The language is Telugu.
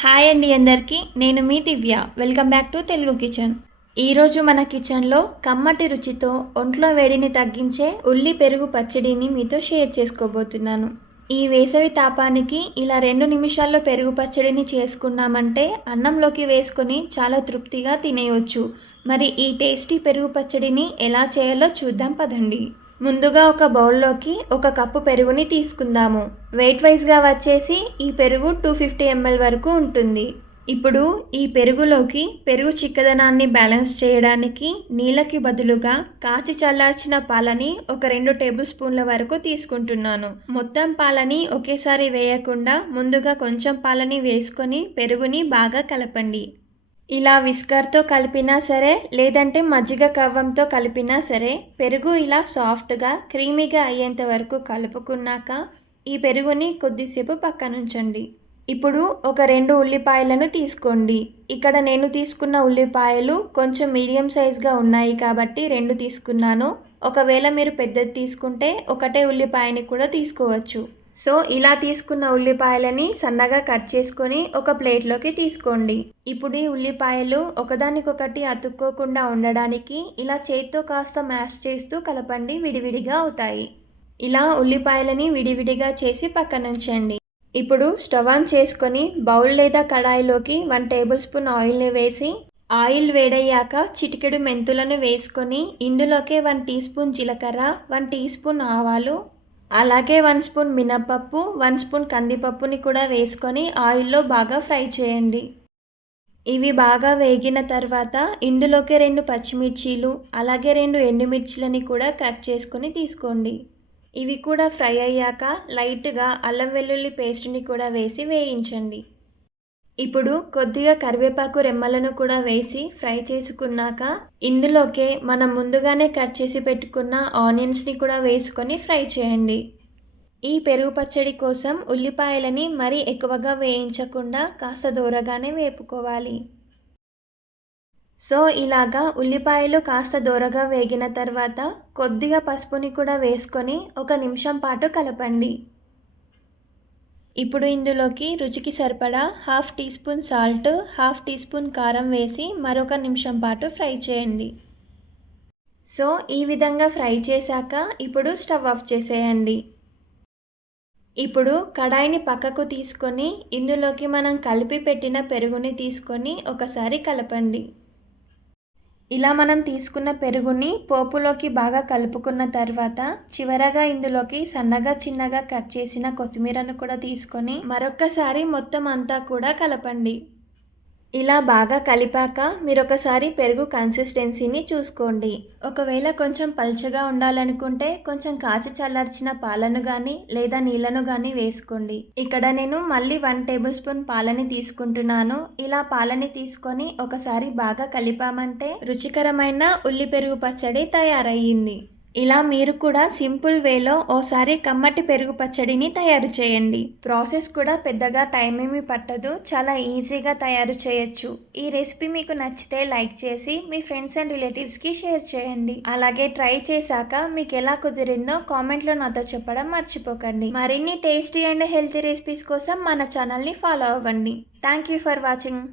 హాయ్ అండి అందరికీ. నేను మీ Divya. Welcome back to Telugu kitchen. ఈరోజు మన కిచెన్లో కమ్మటి రుచితో ఒంట్లో వేడిని తగ్గించే ఉల్లి పెరుగు పచ్చడిని మీతో షేర్ చేసుకోబోతున్నాను. ఈ వేసవి తాపానికి ఇలా 2 నిమిషాల్లో పెరుగు పచ్చడిని చేసుకున్నామంటే అన్నంలోకి వేసుకొని చాలా తృప్తిగా తినేయొచ్చు. మరి ఈ టేస్టీ పెరుగు పచ్చడిని ఎలా చేయాలో చూద్దాం పదండి. ముందుగా ఒక బౌల్లోకి 1 కప్పు పెరుగుని తీసుకుందాము. వెయిట్ వైజ్గా వచ్చేసి ఈ పెరుగు 250 ml వరకు ఉంటుంది. ఇప్పుడు ఈ పెరుగులోకి పెరుగు చిక్కదనాన్ని బ్యాలెన్స్ చేయడానికి నీళ్ళకి బదులుగా కాచి చల్లార్చిన పాలని ఒక 2 టేబుల్ స్పూన్ల వరకు తీసుకుంటున్నాను. మొత్తం పాలని ఒకేసారి వేయకుండా ముందుగా కొంచెం పాలని వేసుకొని పెరుగుని బాగా కలపండి. ఇలా విస్కర్తో కలిపినా సరే, లేదంటే మజ్జిగ కవ్వంతో కలిపినా సరే, పెరుగు ఇలా సాఫ్ట్గా క్రీమీగా అయ్యేంత వరకు కలుపుకున్నాక ఈ పెరుగుని కొద్దిసేపు పక్కనుంచండి. ఇప్పుడు ఒక 2 ఉల్లిపాయలను తీసుకోండి. ఇక్కడ నేను తీసుకున్న ఉల్లిపాయలు కొంచెం మీడియం సైజ్గా ఉన్నాయి కాబట్టి 2 తీసుకున్నాను. ఒకవేళ మీరు పెద్దది తీసుకుంటే ఒకటే ఉల్లిపాయని కూడా తీసుకోవచ్చు. సో ఇలా తీసుకున్న ఉల్లిపాయలని సన్నగా కట్ చేసుకొని ఒక ప్లేట్లోకి తీసుకోండి. ఇప్పుడు ఈ ఉల్లిపాయలు ఒకదానికొకటి అతుక్కోకుండా ఉండడానికి ఇలా చేత్తో కాస్త మ్యాష్ చేస్తూ కలపండి, విడివిడిగా అవుతాయి. ఇలా ఉల్లిపాయలని విడివిడిగా చేసి పక్కనుంచండి. ఇప్పుడు స్టవ్ ఆన్ చేసుకొని బౌల్ లేదా కడాయిలోకి 1 టేబుల్ స్పూన్ ఆయిల్ని వేసి, ఆయిల్ వేడయ్యాక చిటికెడు మెంతులను వేసుకొని ఇందులోకే 1 టీ స్పూన్ జీలకర్ర, 1 టీ స్పూన్ ఆవాలు, అలాగే 1 స్పూన్ మినపప్పు, 1 స్పూన్ కందిపప్పుని కూడా వేసుకొని ఆయిల్లో బాగా ఫ్రై చేయండి. ఇవి బాగా వేగిన తర్వాత ఇందులోకి 2 పచ్చిమిర్చీలు, అలాగే 2 ఎండుమిర్చిలని కూడా కట్ చేసుకొని తీసుకోండి. ఇవి కూడా ఫ్రై అయ్యాక లైట్గా అల్లం వెల్లుల్లి పేస్ట్ని కూడా వేసి వేయించండి. ఇప్పుడు కొద్దిగా కరివేపాకు రెమ్మలను కూడా వేసి ఫ్రై చేసుకున్నాక ఇందులోకే మనం ముందుగానే కట్ చేసి పెట్టుకున్న ఆనియన్స్ని కూడా వేసుకొని ఫ్రై చేయండి. ఈ పెరుగు పచ్చడి కోసం ఉల్లిపాయలని మరీ ఎక్కువగా వేయించకుండా కాస్త దూరగానే వేపుకోవాలి. సో ఇలాగా ఉల్లిపాయలు కాస్త దూరగా వేగిన తర్వాత కొద్దిగా పసుపుని కూడా వేసుకొని 1 నిమిషం పాటు కలపండి. ఇప్పుడు ఇందులోకి రుచికి సరిపడా 1/2 teaspoon salt, 1/2 teaspoon కారం వేసి మరొక నిమిషం పాటు ఫ్రై చేయండి. సో ఈ విధంగా ఫ్రై చేశాక ఇప్పుడు స్టవ్ ఆఫ్ చేసేయండి. ఇప్పుడు కడాయిని పక్కకు తీసుకొని ఇందులోకి మనం కలిపి పెట్టిన పెరుగుని తీసుకొని ఒకసారి కలపండి. ఇలా మనం తీసుకున్న పెరుగుని పోపులోకి బాగా కలుపుకున్న తర్వాత చివరగా ఇందులోకి సన్నగా చిన్నగా కట్ చేసిన కొత్తిమీరను కూడా తీసుకొని మరొక్కసారి మొత్తం అంతా కూడా కలపండి. ఇలా బాగా కలిపాక మీరొకసారి పెరుగు కన్సిస్టెన్సీని చూసుకోండి. ఒకవేళ కొంచెం పల్చగా ఉండాలనుకుంటే కొంచెం కాచి చల్లార్చిన పాలను కానీ లేదా నీళ్ళను కానీ వేసుకోండి. ఇక్కడ నేను మళ్ళీ 1 టేబుల్ స్పూన్ పాలని తీసుకుంటున్నాను. ఇలా పాలని తీసుకొని ఒకసారి బాగా కలిపామంటే రుచికరమైన ఉల్లి పెరుగు పచ్చడి తయారయ్యింది. ఇలా మీరు కూడా సింపుల్ వేలో ఓసారి కమ్మటి పెరుగు పచ్చడిని తయారు చేయండి. ప్రాసెస్ కూడా పెద్దగా టైం ఏమీ పట్టదు, చాలా ఈజీగా తయారు చేయొచ్చు. ఈ రెసిపీ మీకు నచ్చితే లైక్ చేసి మీ ఫ్రెండ్స్ అండ్ రిలేటివ్స్కి షేర్ చేయండి. అలాగే ట్రై చేశాక మీకు ఎలా కుదిరిందో కామెంట్లో నాతో చెప్పడం మర్చిపోకండి. మరిన్ని టేస్టీ అండ్ హెల్తీ రెసిపీస్ కోసం మన ఛానల్ని ఫాలో అవ్వండి. Thank you for watching.